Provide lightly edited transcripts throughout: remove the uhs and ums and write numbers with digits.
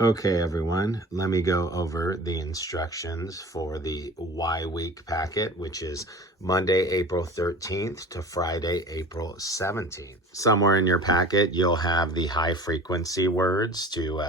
Okay, everyone, let me go over the instructions for the Y Week packet, which is Monday, April 13th to Friday, April 17th. Somewhere in your packet, you'll have the high frequency words to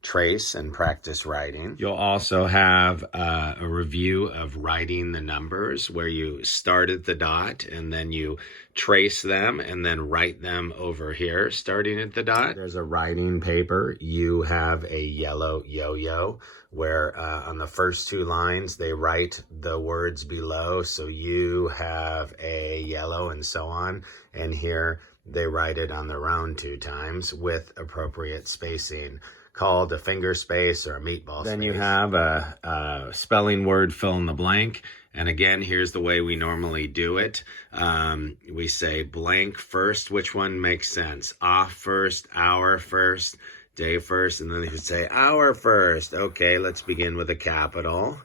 trace and practice writing. You'll also have a review of writing the numbers where you start at the dot and then you trace them and then write them over here starting at the dot. There's a writing paper. You have a yellow yo-yo where on the first two lines they write the words below, so you have a yellow and so on, and here they write it on their own 2 times with appropriate spacing, called a finger space or a meatball space. Then you have a spelling word fill in the blank. And again, here's the way we normally do it. We say blank first. Which one makes sense? Off first, hour first, day first, and then you say hour first. Okay, let's begin with a capital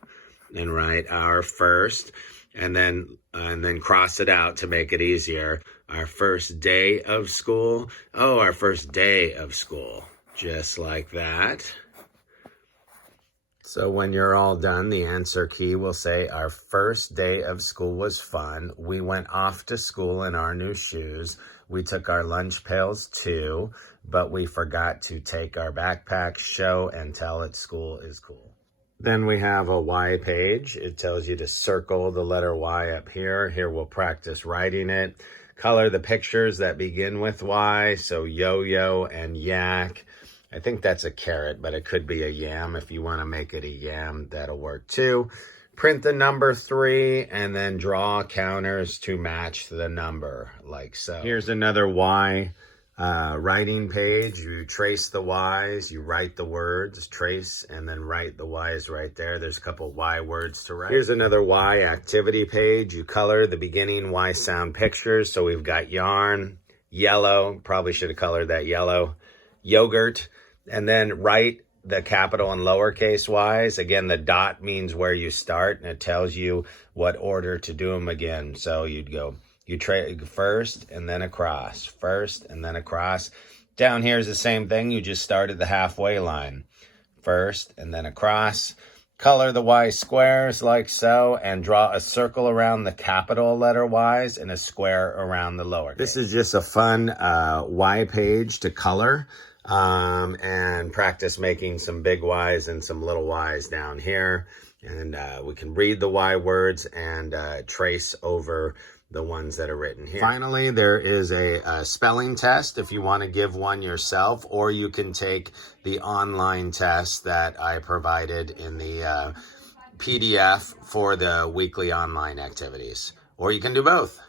and write hour first, and then cross it out to make it easier. Our first day of school. Oh, our first day of school. Just like that. So when you're all done, the answer key will say, our first day of school was fun. We went off to school in our new shoes. We took our lunch pails too, but we forgot to take our backpacks. Show and tell at school is cool. Then we have a Y page. It tells you to circle the letter Y up here. Here we'll practice writing it. Color the pictures that begin with Y, so yo-yo and yak. I think that's a carrot, but it could be a yam. If you want to make it a yam, that'll work too. Print the number 3 and then draw counters to match the number, like so. Here's another Y writing page. You trace the Y's, you write the words, trace, and then write the Y's right there. There's a couple Y words to write. Here's another Y activity page. You color the beginning Y sound pictures. So we've got yarn, yellow, probably should have colored that yellow, yogurt, and then write the capital and lowercase y's. Again, the dot means where you start, and it tells you what order to do them again. So you'd go, you first and then across, first and then across. Down here is the same thing. You just started the halfway line, first and then across. Color the Y squares like so, and draw a circle around the capital letter Y's and a square around the lowercase. This is just a fun Y page to color. And practice making some big Y's and some little Y's down here. And we can read the Y words and trace over the ones that are written here. Finally, there is a spelling test if you want to give one yourself, or you can take the online test that I provided in the PDF for the weekly online activities, or you can do both.